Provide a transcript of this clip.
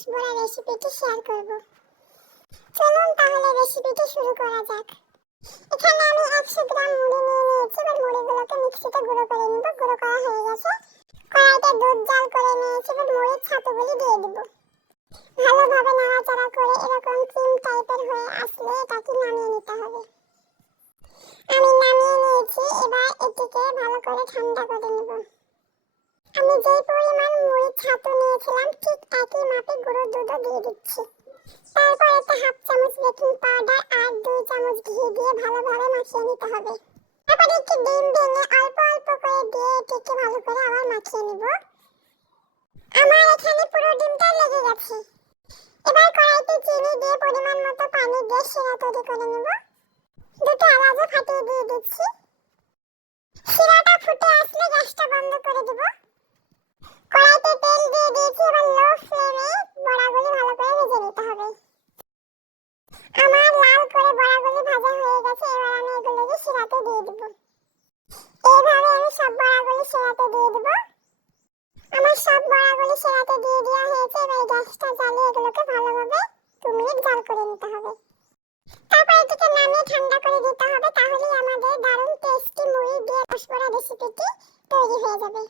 রস বড়া রেসিপিটি শেয়ার করব। চলুন তাহলে রেসিপিটি শুরু করা যাক। এখানে আমি 100 গ্রাম মুড়ি নিয়ে নিয়েছি। এবার মুড়িগুলোকে মিক্সিতে গুঁড়ো করে নিব। গুঁড়ো করা হয়ে গেছে। কড়াইতে দুধ জাল করে নিয়েছি। এবার মুড়ির ছাতুগুলি দিয়ে দিব। ভালোভাবে নাড়াচাড়া করে এরকম ক্রিম টাইপের হয়ে আসলে এটাকে নামিয়ে নিতে হবে। আমি নামিয়ে নিয়েছি। এবার এটিকে ভালো করে ঠান্ডা করে নেব। আমি যে পরিমাণ মুড়ির ছাতু নিয়েছিলাম ঠিক একই মাপে গুঁড়ো দুধও দিয়ে দিচ্ছি। তারপর এতে হাফ চামচ বেকিং পাউডার আর 2 চামচ ঘি দিয়ে ভালোভাবে মাখিয়ে নিতে হবে। তারপর একটি ডিম ভেঙে অল্প অল্প করে দিয়ে এটিকে ভালো করে আবার মাখিয়ে নিব। আমার এখানে পুরো ডিমটা লেগে গেছে। এবার কড়াইতে চিনি দিয়ে পরিমাণ মতো পানি দিয়ে শিরা তৈরি করে নেব। দুটো এলাচও ফাটিয়ে দিয়ে দিচ্ছি। শিরাটা ফুটে আসলে গ্যাসটা বন্ধ করে দেব। কড়াইতে তেল দিয়ে দিয়েছি। এবার লো ফ্লেমে বড়াগুলি ভালো করে ভেজে নিতে হবে। আমার লাল করে বড়াগুলি ভাজা হয়ে গেছে। এবার আমি এগুলোকে শিরাতে দিয়ে দেব। এইভাবে আমি সব বড়াগুলি শিরাতে দিয়ে দেব। আমার সব বড়াগুলি শিরাতে দিয়ে দেওয়া হয়েছে। এবার গ্যাসটা জ্বালিয়ে এগুলোকে ভালোভাবে 2 মিনিট জাল করে নিতে হবে। তারপর এটিকে নামিয়ে ঠান্ডা করে দিতে হবে। তাহলেই আমাদের দারুণ টেস্টি মুড়ি দিয়ে রস বড়া রেসিপিটি তৈরি হয়ে যাবে।